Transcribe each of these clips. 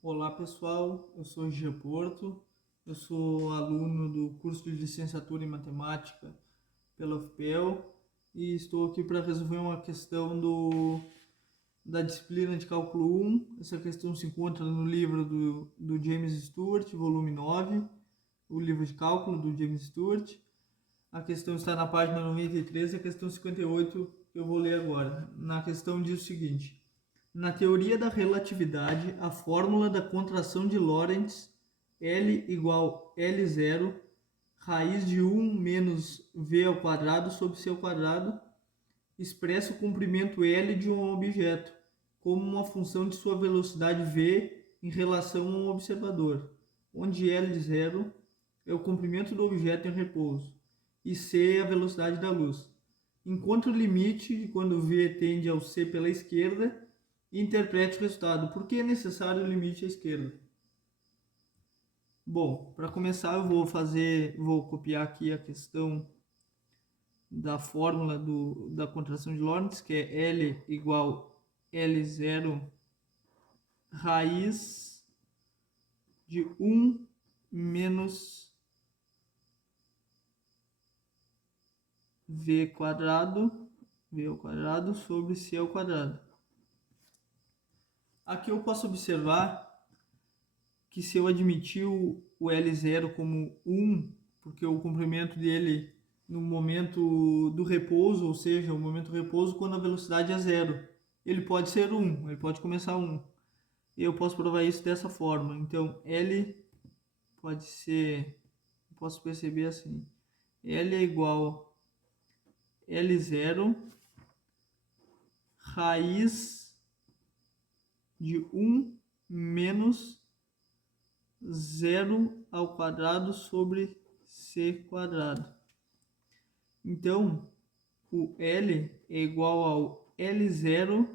Olá pessoal, eu sou Gia Porto, eu sou aluno do curso de licenciatura em matemática pela UFPEL e estou aqui para resolver uma questão da disciplina de cálculo 1. Essa questão se encontra no livro do James Stewart, volume 9, o livro de cálculo do James Stewart. A questão está na página 93 e a questão 58 que eu vou ler agora. Na questão diz o seguinte: na teoria da relatividade, a fórmula da contração de Lorentz L igual L0 raiz de 1 menos v ao quadrado sobre c ao quadrado expressa o comprimento L de um objeto como uma função de sua velocidade v em relação a um observador, onde L0 é o comprimento do objeto em repouso e c é a velocidade da luz. Encontre o limite de quando v tende ao c pela esquerda e interprete o resultado. Por que é necessário o limite à esquerda? Bom, para começar eu vou copiar aqui a questão da fórmula da contração de Lorentz, que é L igual L0 raiz de 1 menos v ao quadrado sobre c ao quadrado. Aqui eu posso observar que se eu admitir o L0 como 1, porque o comprimento dele no momento do repouso, ou seja, o momento do repouso quando a velocidade é 0, ele pode ser 1, ele pode começar 1. Eu posso provar isso dessa forma. Então, L pode ser, posso perceber assim, L é igual a L0 raiz de 1 menos 0 ao quadrado sobre c quadrado. Então, o L é igual ao L0,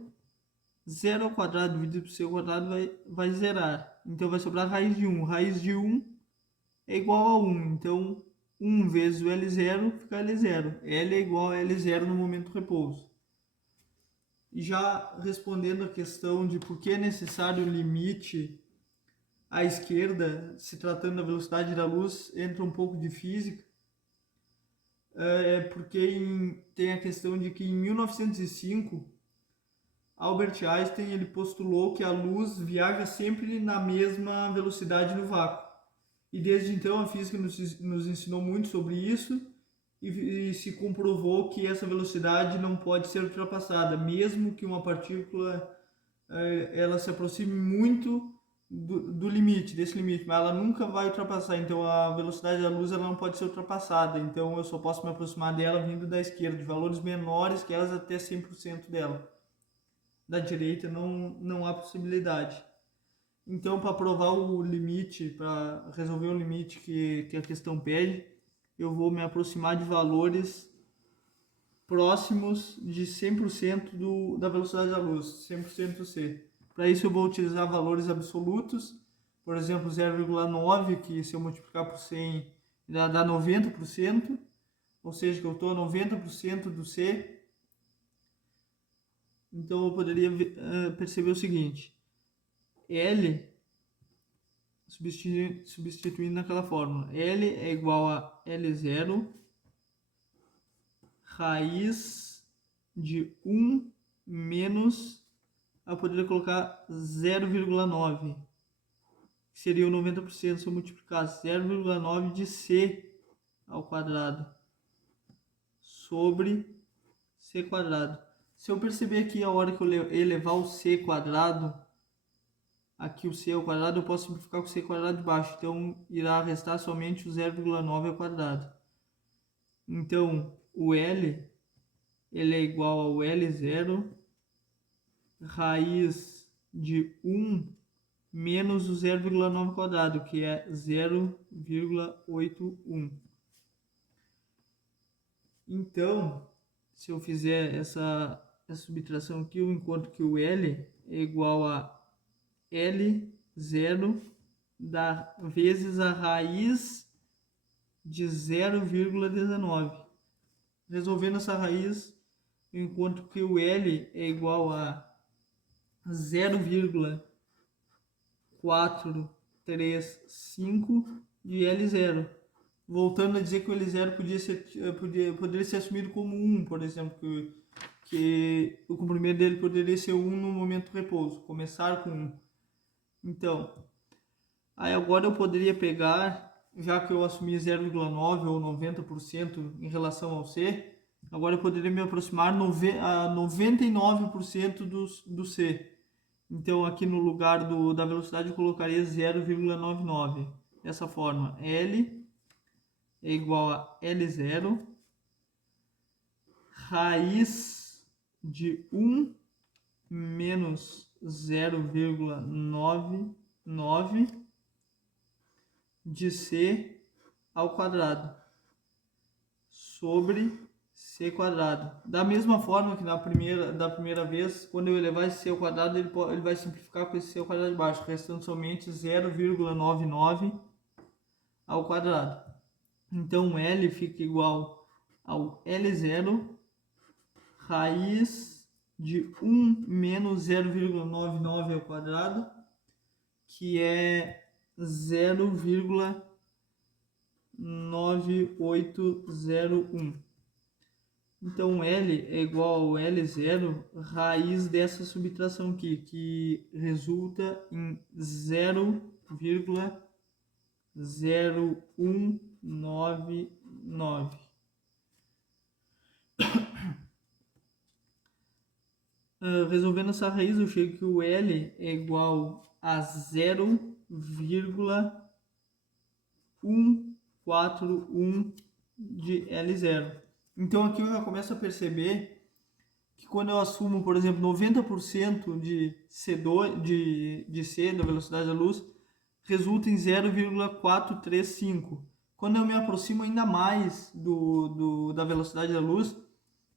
0 ao quadrado dividido por c ao quadrado vai zerar. Então, vai sobrar raiz de 1. Raiz de 1 é igual a 1. Então, 1 vezes o L0 fica L0. L é igual a L0 no momento do repouso. E já respondendo a questão de por que é necessário o limite à esquerda, se tratando da velocidade da luz, entra um pouco de física. Porque tem a questão de que em 1905 Albert Einstein ele postulou que a luz viaja sempre na mesma velocidade no vácuo. E desde então a física nos ensinou muito sobre isso e se comprovou que essa velocidade não pode ser ultrapassada, mesmo que uma partícula ela se aproxime muito do limite, desse limite, mas ela nunca vai ultrapassar. Então a velocidade da luz ela não pode ser ultrapassada. Então eu só posso me aproximar dela vindo da esquerda, de valores menores que elas até 100% dela. Da direita não há possibilidade. Então, para provar o limite, para resolver o limite que a questão pede, eu vou me aproximar de valores próximos de 100% da velocidade da luz, 100% C. Para isso eu vou utilizar valores absolutos, por exemplo 0,9, que se eu multiplicar por 100 dá 90%, ou seja, que eu estou a 90% do C. Então eu poderia perceber o seguinte: L, substituindo naquela fórmula, L é igual a L0 raiz de 1 menos, eu poderia colocar 0,9, que seria o 90% se eu multiplicasse 0,9 de c ao quadrado sobre c quadrado. Se eu perceber aqui a hora que eu elevar o c quadrado, aqui o c ao quadrado, eu posso simplificar com o c quadrado de baixo, então irá restar somente o 0,9 ao quadrado. Então, o L ele é igual ao L0 raiz de 1 menos o 0,9 ao quadrado, que é 0,81. Então, se eu fizer essa subtração aqui, eu encontro que o L é igual a L0 vezes a raiz de 0,19. Resolvendo essa raiz, eu encontro que o L é igual a 0,4 4, 3, 5 de L0. Voltando a dizer que o L0 poderia ser assumido como 1, por exemplo, que o comprimento dele poderia ser 1 no momento do repouso, começar com 1. Então, aí agora eu poderia pegar, já que eu assumi 0,9 ou 90% em relação ao C, agora eu poderia me aproximar a 99% do C. Então aqui no lugar da velocidade eu colocaria 0,99. Dessa forma, L é igual a L0, raiz de 1 menos 0,99 de C ao quadrado sobre C quadrado. Da mesma forma que da primeira vez, quando eu elevar esse C ao quadrado, ele vai simplificar com esse C ao quadrado de baixo, restando somente 0,99 ao quadrado. Então L fica igual ao L0 raiz de 1 menos 0,99 ao quadrado, que é 0,9801. Então L é igual ao L0 raiz dessa subtração aqui, que resulta em 0,0199. Resolvendo essa raiz, eu chego que o L é igual a 0,141 de L0. Então aqui eu já começo a perceber que quando eu assumo, por exemplo, 90% de C2, de C, da velocidade da luz, resulta em 0,435. Quando eu me aproximo ainda mais da velocidade da luz,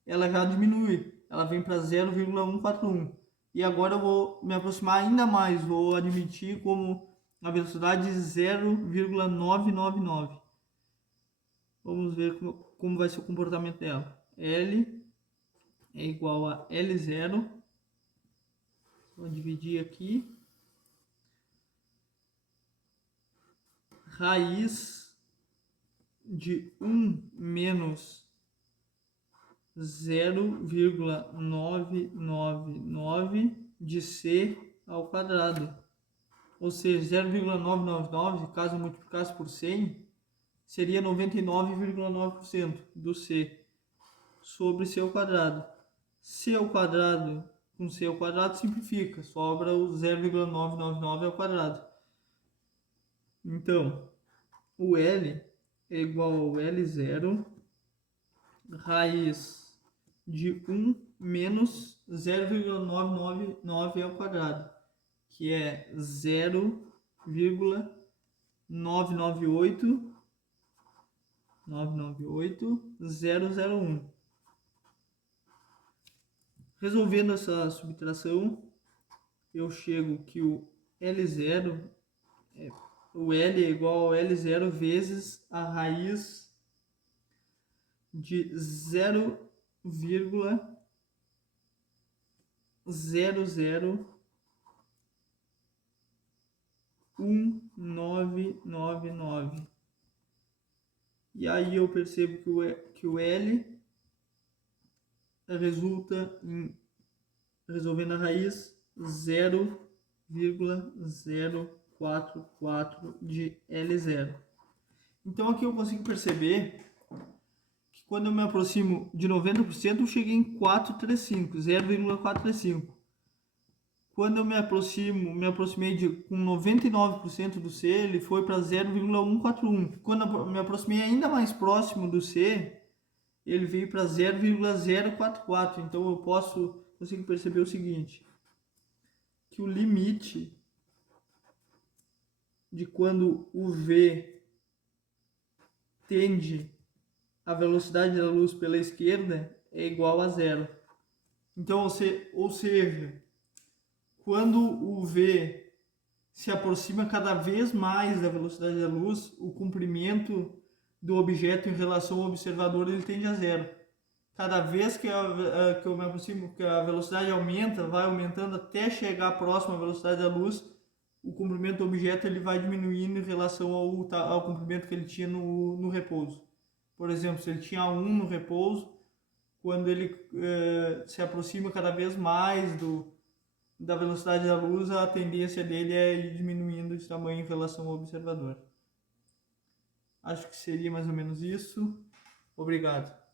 ela já diminui, ela vem para 0,141. E agora eu vou me aproximar ainda mais, vou admitir como a velocidade 0,999. Vamos ver como vai ser o comportamento dela. L é igual a L0. Vou dividir aqui. Raiz de 1 menos 0,999 de C ao quadrado. Ou seja, 0,999, caso eu multiplicasse por 100, seria 99,9% do C sobre C ao quadrado. C ao quadrado com C ao quadrado simplifica, sobra o 0,999 ao quadrado. Então, o L é igual ao L0 raiz de 1 menos 0,999 ao quadrado, que é 0,998001. Resolvendo essa subtração, eu chego que o L0 o L é igual ao L0 vezes a raiz de 0,00199. E aí eu percebo que o L resulta em, resolvendo a raiz, 0,044 de L0. Então aqui eu consigo perceber que quando eu me aproximo de 90%, eu cheguei em 435, 0,435. Quando eu me aproximei com 99% do C, ele foi para 0,141. Quando eu me aproximei ainda mais próximo do C, ele veio para 0,044. Então eu consigo perceber o seguinte, que o limite de quando o V tende a velocidade da luz pela esquerda é igual a zero. Então, ou seja, quando o V se aproxima cada vez mais da velocidade da luz, o comprimento do objeto em relação ao observador ele tende a zero. Cada vez que eu me aproximo, que a velocidade aumenta, vai aumentando até chegar próximo à velocidade da luz, o comprimento do objeto ele vai diminuindo em relação ao comprimento que ele tinha no repouso. Por exemplo, se ele tinha 1 no repouso, quando ele se aproxima cada vez mais da velocidade da luz, a tendência dele é ir diminuindo de tamanho em relação ao observador. Acho que seria mais ou menos isso. Obrigado.